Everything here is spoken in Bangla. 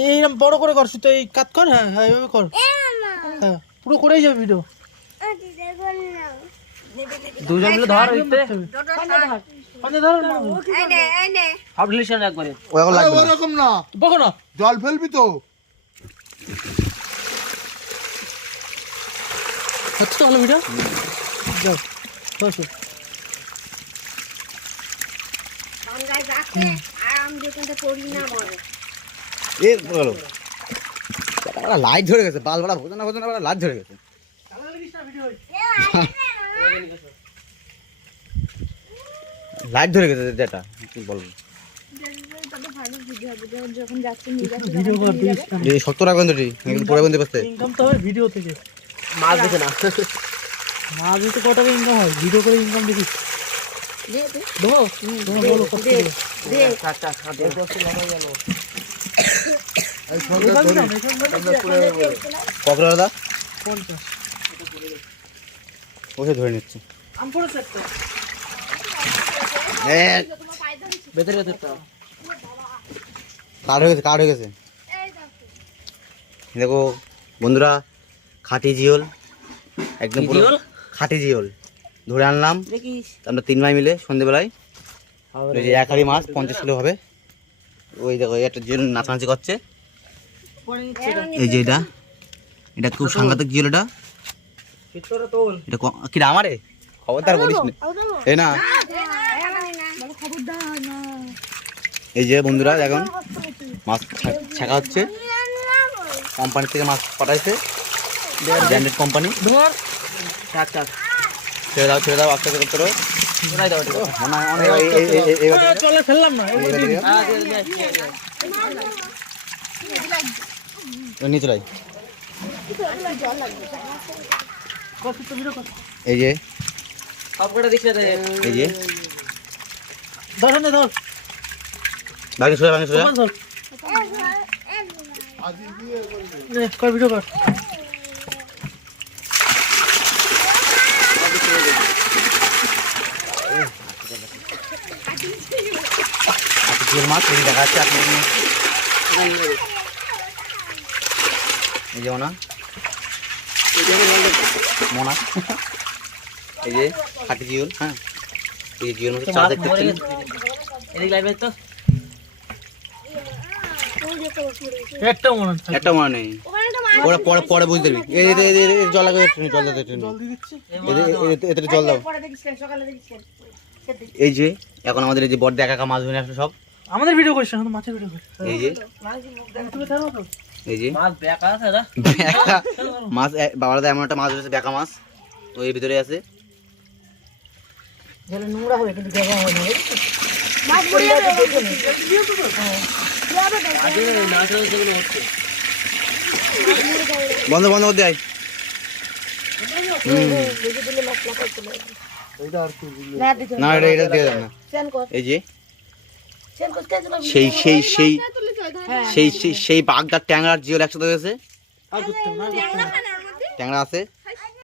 এইরকম বড় করে কর, শুধু এই কাট কর। হ্যাঁ হ্যাঁ এইভাবে কর। হ্যাঁ পুরো করেই যাবে ভিডিও। দুজন মিলে ধর হইতে মানে ধর না ফাউন্ডেশন একবারে ওরকম লাগবে না, ওরকম না, বকো না। জল ফেলবি তো। হচ্ছে তো ভালো ভিডিও। যাও বসো। লাইট ধরে গেছে, বাল বাড়া বোঝা না বোঝা না লাইট ধরে গেছে। লাইট ধরে গেছে যেটা কি বলবো। শক্ত রাখবেন তো পরে বন্ধু করতে। ইনকাম তো হবে ভিডিও থেকে। মাছ দেখে না, মাছ দিতে কত টাকা ইনকাম হয়, ভিডিও করে ইনকাম দেখিস। দেবো তোমার বলো কত করে। কত দাদা? 50 ওকে ধরে নিচ্ছে। আম পড়েছে একটা। ভেতরে ভেতরটা কাঠ হয়ে গেছে, কাঠ হয়ে গেছে। দেখো বন্ধুরা, খাঁটি জিওল, একদম পুরো খাঁটি জিওল ধরে আনলাম আমরা 3 ভাই মিলে সন্ধ্যেবেলায়। এই যে 1 হাঁড়ি মাছ 50 কিলো হবে। ওই দেখো একটা জিওল নাচানাচি করছে। এই যে এটা খুব সাংঘাতিক জিওল। এটা এটা কি রে আমারে খবরদার বলিস না এই না। এই যে বন্ধুরা দেখুন মাছ ছাকা হচ্ছে, কোম্পানি থেকে মাছ পাঠাইছে, ব্র্যান্ডেড কোম্পানি। ধর ছেড়ে দাও ছেড়ে দাও, আস্তে আস্তে করতে চলে ফেললাম না। নিয়ে চলাই। এই যে সবকটা দিছ না। এই যে ধর না ধর। ভাগে সোজা ভাগে সোজা। ধর নে কর ভিডিও কর। মাছ দেখা যাচ্ছে আপনি। এই যে মোনা মোনা, এই যে খাঁটি জিওল। হ্যাঁ এই জিওল মাছ চাষ দেখতে পাচ্ছেন। এদিকে লাইভ তো একটা মনে নেই, ওরা পরে পরে বুঝতে পারবি। এই জল লাগে, জল দাও, এতে জল দাও। এই যে এখন আমাদের এই যে বড় একা একা মাছ ধরে আসলে সব আমাদের ভিডিও করিস না, মাছের ভিডিও কর। এই যে এই যে মাছ বেকা আছে না, বেকা মাছ। বাবারা এমন একটা মাছ ধরেছে বেকা মাছ, তো এর ভিতরে আছে। নোংরা হবে কিন্তু দেখা হয় না। বন্ধ বন্ধ করতে আয়। না এটা দিয়ে দেন না। এই যে সেই সেই সেই সেই সেই সেই বাগদার ট্যাংরার জিওল একসাথে হয়েছে। ট্যাংরা আছে